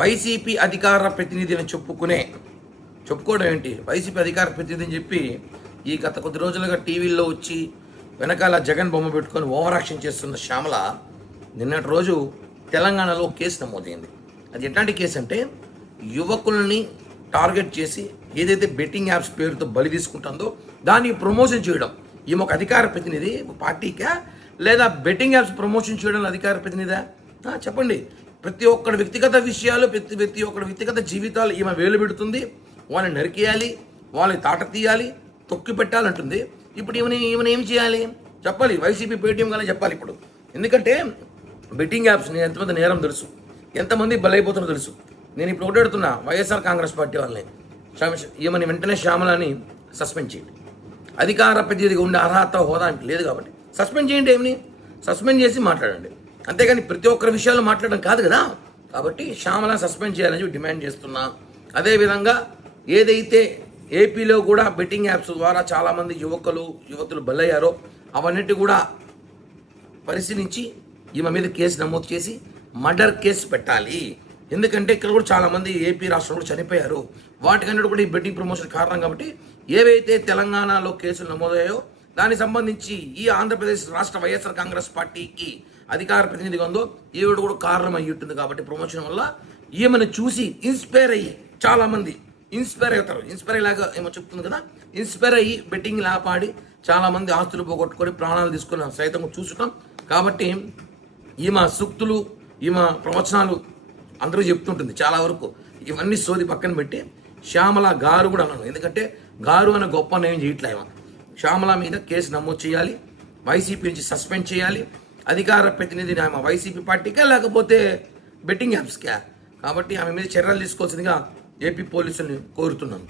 YCP అధికార ప్రతినిధి అని చెప్పుకోవడం ఏంటి? వైసీపీ అధికార ప్రతినిధి అని చెప్పి ఈ గత కొద్ది రోజులుగా టీవీల్లో వచ్చి వెనకాల జగన్ బొమ్మ పెట్టుకొని ఓవర్ యాక్షన్ చేస్తున్న శ్యామల నిన్నటి రోజు తెలంగాణలో కేసు నమోదైంది. అది ఎట్లాంటి కేసు అంటే, యువకుల్ని టార్గెట్ చేసి ఏదైతే బెట్టింగ్ యాప్స్ పేరుతో బలి తీసుకుంటుందో దాన్ని ప్రమోషన్ చేయడం. ఈమె ఒక అధికార ప్రతినిధి పార్టీకా, లేదా బెట్టింగ్ యాప్స్ ప్రమోషన్ చేయడం అధికార ప్రతినిధా? చెప్పండి. ప్రతి ఒక్కడి వ్యక్తిగత విషయాలు, ప్రతి ఒక్కడి వ్యక్తిగత జీవితాలు ఈమె వేలు పెడుతుంది. వాళ్ళని నరికేయాలి, వాళ్ళని తాట తీయాలి, తొక్కి పెట్టాలంటుంది. ఇప్పుడు ఈమెను ఏం చేయాలి చెప్పాలి. వైసీపీ పేటీఎం కానీ చెప్పాలి ఇప్పుడు. ఎందుకంటే బెట్టింగ్ యాప్స్ ఎంతమంది నేరం తెలుసు, ఎంతమంది బలైపోతున్నా తెలుసు. నేను ఇప్పుడు ఒకటి అడుగుతున్నా వైఎస్ఆర్ కాంగ్రెస్ పార్టీ వాళ్ళని, ఈమెని వెంటనే శ్యామలని సస్పెండ్ చేయండి. అధికార ప్రతినిధిగా ఉండే అర్హత హోదా లేదు కాబట్టి సస్పెండ్ చేయండి. ఏమని సస్పెండ్ చేసి మాట్లాడండి. అంతేగాని ప్రతి ఒక్కరి విషయాల్లో మాట్లాడడం కాదు కదా. కాబట్టి శ్యామల సస్పెండ్ చేయాలని డిమాండ్ చేస్తున్నా. అదేవిధంగా ఏదైతే ఏపీలో కూడా బెట్టింగ్ యాప్స్ ద్వారా చాలామంది యువతులు బలయ్యారో అవన్నిటి కూడా పరిశీలించి ఈమె మీద కేసు నమోదు చేసి మర్డర్ కేసు పెట్టాలి. ఎందుకంటే ఇక్కడ కూడా చాలామంది ఏపీ రాష్ట్రంలో చనిపోయారు. వాటికన్నిటి కూడా ఈ బెట్టింగ్ ప్రమోషన్ కారణం. కాబట్టి ఏవైతే తెలంగాణలో కేసులు నమోదయ్యాయో దానికి సంబంధించి ఈ ఆంధ్రప్రదేశ్ రాష్ట్ర వైఎస్ఆర్ కాంగ్రెస్ పార్టీకి అధికార ప్రతినిధిగా ఉందో ఈవిడ కూడా కారణం అయ్యి ఉంటుంది. కాబట్టి ప్రమోషన్ వల్ల ఈమెను చూసి ఇన్స్పైర్ అయ్యి చాలామంది ఇన్స్పైర్ అవుతారు. ఇన్స్పైర్ అయ్యేలాగా ఏమో చెప్తుంది కదా, ఇన్స్పైర్ అయ్యి బెట్టింగ్ లాపాడి చాలామంది ఆస్తులు పోగొట్టుకొని ప్రాణాలు తీసుకుని సైతం చూసుకుంటాం. కాబట్టి ఈమె సూక్తులు, ఈమె ప్రవచనాలు అందరూ చెప్తుంటుంది చాలా వరకు. ఇవన్నీ సోది పక్కన పెట్టి శ్యామల గారు కూడా అన్నాను. ఎందుకంటే గారు అనే గొప్ప నేమ్ చేయట్లే. శ్యామల మీద కేసు నమోదు చేయాలి, వైసీపీ నుంచి సస్పెండ్ చేయాలి. అధికార ప్రతినిధిని ఆమె వైసీపీ పార్టీకా లేకపోతే బెట్టింగ్ యాప్స్కా? కాబట్టి ఆమె మీద చర్యలు తీసుకోవాల్సిందిగా ఏపీ పోలీసుల్ని కోరుతున్నాను.